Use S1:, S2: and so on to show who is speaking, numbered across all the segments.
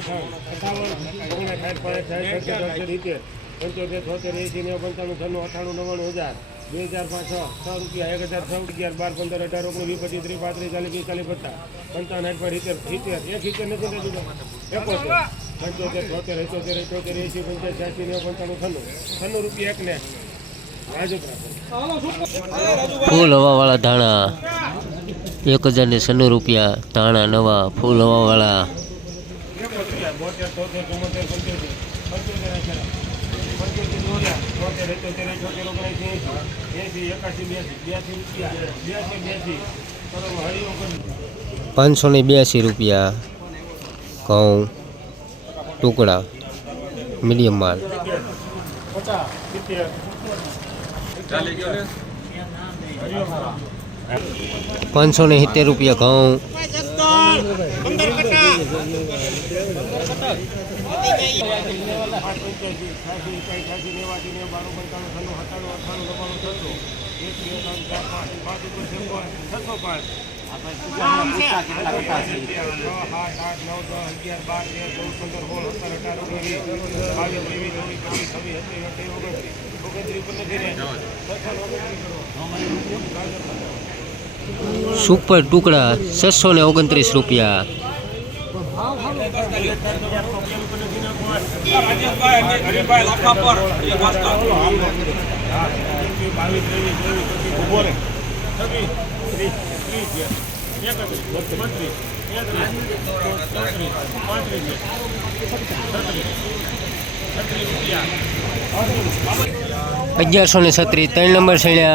S1: અઠાવન સિત્તેર પંચોતેર છોતેર એસી નેવું પંચાણું છન્નું અઠાણું નવ્વાણું હજાર બે હજાર પાંચ છ રૂપિયા એક હજાર છ અગિયાર બાર પંદર અઢાર ઓગણીસ વીસ પચીસ ત્રીસ પાંત્રીસ ચાલીસ પિસ્તાલીસ પચાસ પંચાવન પાંચ સિત્તેર સિત્તેર નથી ને દીધો એકોતેર પંચોતેર છોતેર છ્યાસી નેવું પંચાણું છન્નું છન્નું રૂપિયા એક ને
S2: ફૂલ હવાવાળા ધાણા. એક હજાર ને સન્નું રૂપિયા ધાણા નવા ફૂલ હવાવાળા.
S1: બોતેર તોતેર ચુમ્મોતેર પંચોતેર પંચોતેર અઠાર પંચોતેર દોર્યા તોતેર એકોતેર અઠોતેર ઓગણસી એસી. એકાસી બ્યાસી બ્યાસી રૂપિયા. બ્યાસી બ્યાસી
S2: પાંચસો ને બ્યાસી રૂપિયા ઘઉં ટુકડા મીડિયમ માલ.
S1: પચાસ સિત્તેર.
S2: પાંચસો ને સિત્તેર રૂપિયા ઘઉં.
S1: ઓગણત્રીસ ઓગણત્રીસ ઓગણત્રીસ
S2: સુપર ટુકડા છસો ને ઓગણત્રીસ રૂપિયા. અગિયારસો ને છત્રીસ ત્રણ નંબર
S1: છત્રીસ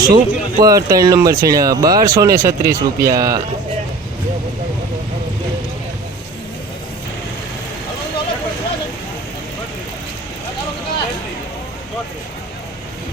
S2: સુપર ત્રણ નંબર છીણ્યા બારસો ને છત્રીસ રૂપિયા.
S1: ચાલીસ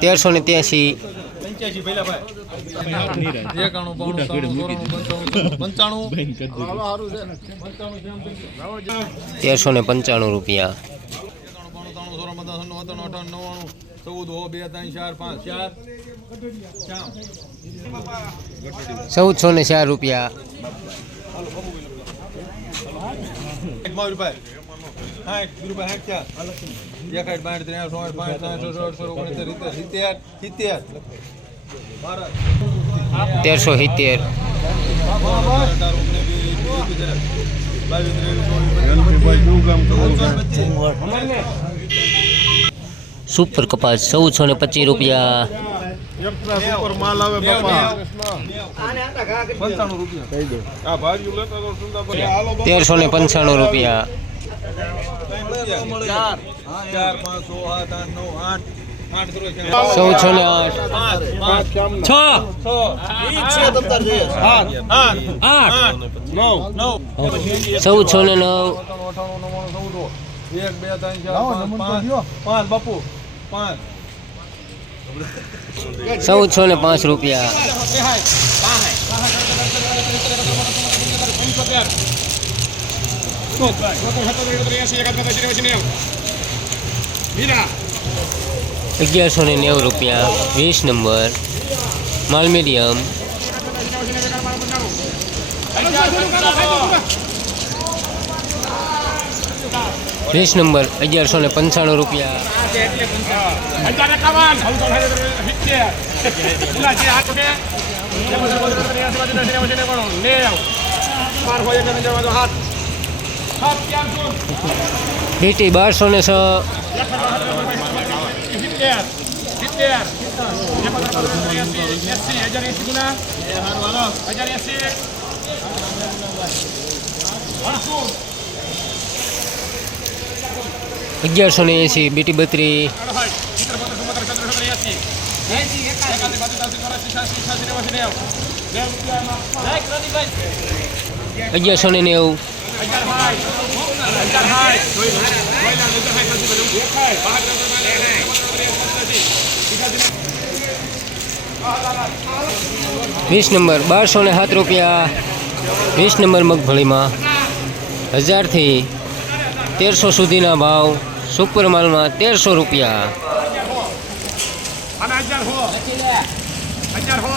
S2: તેરસો ને ત્યાંસી તેરસો ને પંચાણું રૂપિયા.
S3: એકાણું બાણું ત્રાણું સોળ પંદર સન્નું સત્તાણું અઠાણું નવ્વાણું ચૌદ હો બે ત્રણ ચાર પાંચ ચાર ચાર
S2: ચૌદસો ને ચાર રૂપિયા
S3: રૂપિયા સાઠ રૂપિયા સાઠ ચાર એકાઠ બાઠ ત્રણ સોળ પાંચ ત્રણ છ અઠસો ઓગણીસ સિત્તેર સિત્તેર સિત્તેર
S2: તેરસો સિત્તેર
S3: અઢાર ઓગણીસ વીસ એકવીસ બાવીસ ત્રેવીસ
S2: સુપર કપાસ ચૌદસો ને પચીસ રૂપિયા. તેરસો ને પંચાણું રૂપિયા.
S3: સૌ
S2: ચૌદસો ને આઠ. છ.
S3: આઠ આઠ
S2: આઠ
S3: નવ નવ
S2: ચૌદસો ને નવ.
S3: એક બે ત્રણ ચાર પાંચ બાપુ પાંચ
S2: ચૌદસો ને પાંચ રૂપિયા
S1: મીરા
S2: અગિયારસો ને નેવું રૂપિયા વીસ નંબર માલ મીડિયમ વીસ નંબર અગિયારસો ને પંચાણું રૂપિયા
S1: હજાર એકાવન સિત્તેર પેલા જે
S2: અગિયારસો ને એંસી બીટી બત્રી
S1: અડસઠ સિત્તેર પંદર ચુમ્મોતેર સત્તર સત્તર એસી એકાસી બાસી ત્રાસી ચોરાસી છ્યાસી છ્યાસી નેવાસી નેવ નેવ રૂપિયામાં
S2: અગિયારસો ને નેવું
S1: હજાર હાય હજાર હાય જોઈ લો જોઈ લો હજાર હાય નથી બધું દેખાય બહાર
S2: વીસ નંબર બારસો ને સાત રૂપિયા વીસ નંબર મગફળીમાં હજારથી તેરસો સુધીના ભાવ સુપર માલમાં તેરસો રૂપિયા
S1: અને હજાર હો હજાર હો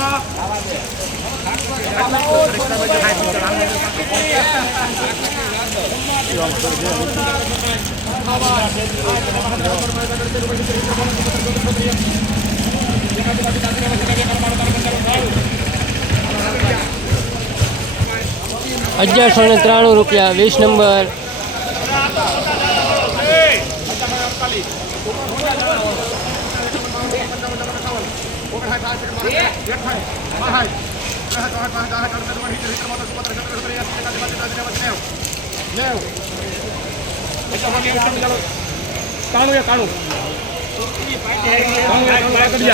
S2: અગિયારસો ને ત્રાણું રૂપિયા વીસ નંબર
S1: કાણું એ કાણું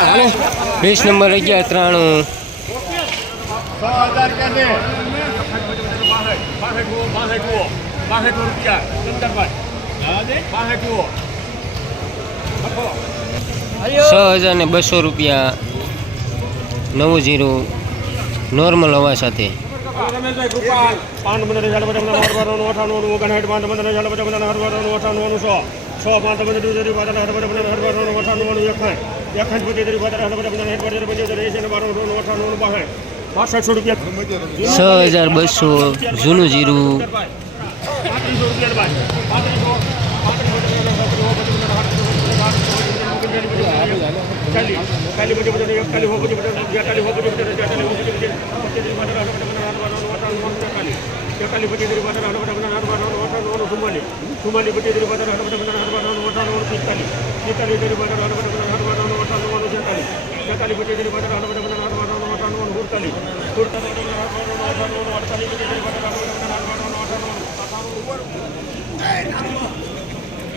S1: હાલો
S2: વીસ નંબર અગિયાર ત્રાણું
S1: છ હજાર કે છે બાસઠ જુઓ બાસઠ જુઓ બાસઠ રૂપિયા
S2: છ હજાર ને બસો રૂપિયા નવું જીરું નોર્મલ હવા સાથે.
S1: છ હજાર પાંચ જૂનું હજાર kali hobu jikata dia kali hobu jikata dia kali hobu jikata dia kali mana rana mana rana mana rana mana rana kali dia kali bagi dari mana rana mana rana
S2: mana rana mana rana sumali
S1: sumali bagi dari mana rana mana rana mana rana mana rana sik kali sik kali dari mana rana mana rana mana rana mana rana mana sik kali dia kali bagi dari mana rana mana rana mana rana mana rana hur kali hur kali dari mana rana mana rana mana rana kali bagi dari mana rana mana rana mana rana mana rana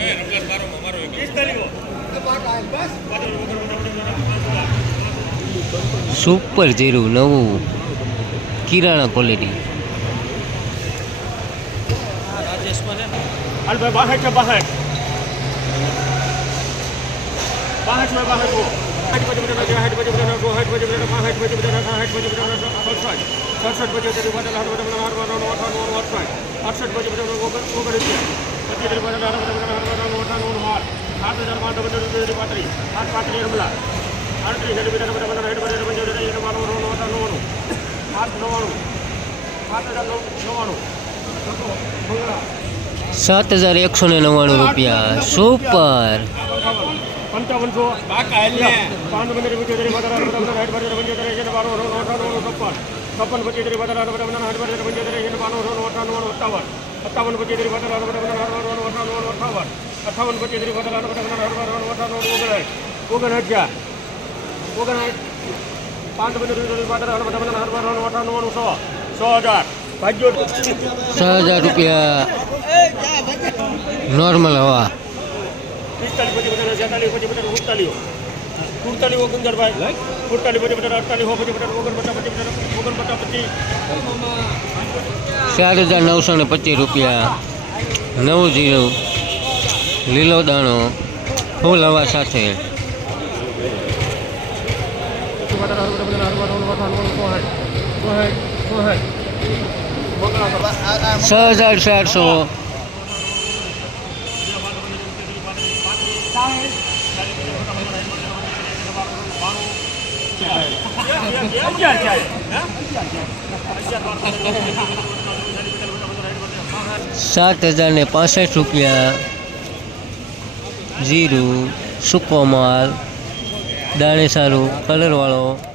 S1: Eh, nomor baru, nomor baru. Istri lo. Tempat lain, bas. Pada nomor baru, nomor baru, nomor baru. અઠાણું અડસઠ અડસઠ પછી બધા ઓગણ ઓગણીસ પછી બધા બધા હાથ બધા હારવાનું અઠાણું હાથ સાત હજાર પાંચ બધા રૂપિયા પાંત્રીસ સાત પાંત્રીસ રમલા આડત્રીસ હજાર બધા બધા બધા હેઠ બધા પંચોતેર એને બારનું અઠાણું આઠ નવ્વાણું પાંચ હજાર નવ્વાણું
S2: સાત હજાર એકસો ને નવ્વાણું રૂપિયા સુપર
S1: પંચાવનસો પાંચ પંદર પંચોતેર બધા હાઈટ બધા પંચોતેર છે બારો છપ્પન છપ્પન પચીસ બધા બધા હાઈટ બધા પંચોતેર છે બારો અઠાણું અઠાવન પચીસ પચીતેર બધા અઠાવન અઠાવન પચીતેર બધા બધા બધા હારવાનું ઓગણ ઓગણસાઠ ઓગણસાઠ પાંચ અઠાણું સો સો હજાર.
S2: છ હજાર રૂપિયા નોર્મલ હવા.
S1: પિસ્તાલીસ પછી બધા છેતાલીસ પછી બધા સુડતાલીસ. કુડતાલીસ ઓગણચારભાઈ સુડતાલીસ પછી બધા અડતાલીસ હો પછી બધા ઓગણપચાસ પછી બધા ઓગણપચાસ પછી
S2: ચાર હજાર નવસો ને પચીસ રૂપિયા. નવું જીરું લીલો દાણો ફૂલ હવા સાથે.
S1: પછી બધા હર બધા હરવાનું વઠાણું સોહાય સોહાય સોહાય
S2: છ હજાર ચારસો સાત હજાર ને પાસઠ રૂપિયા જીરું સૂકો માલ દાણે સારું કલરવાળો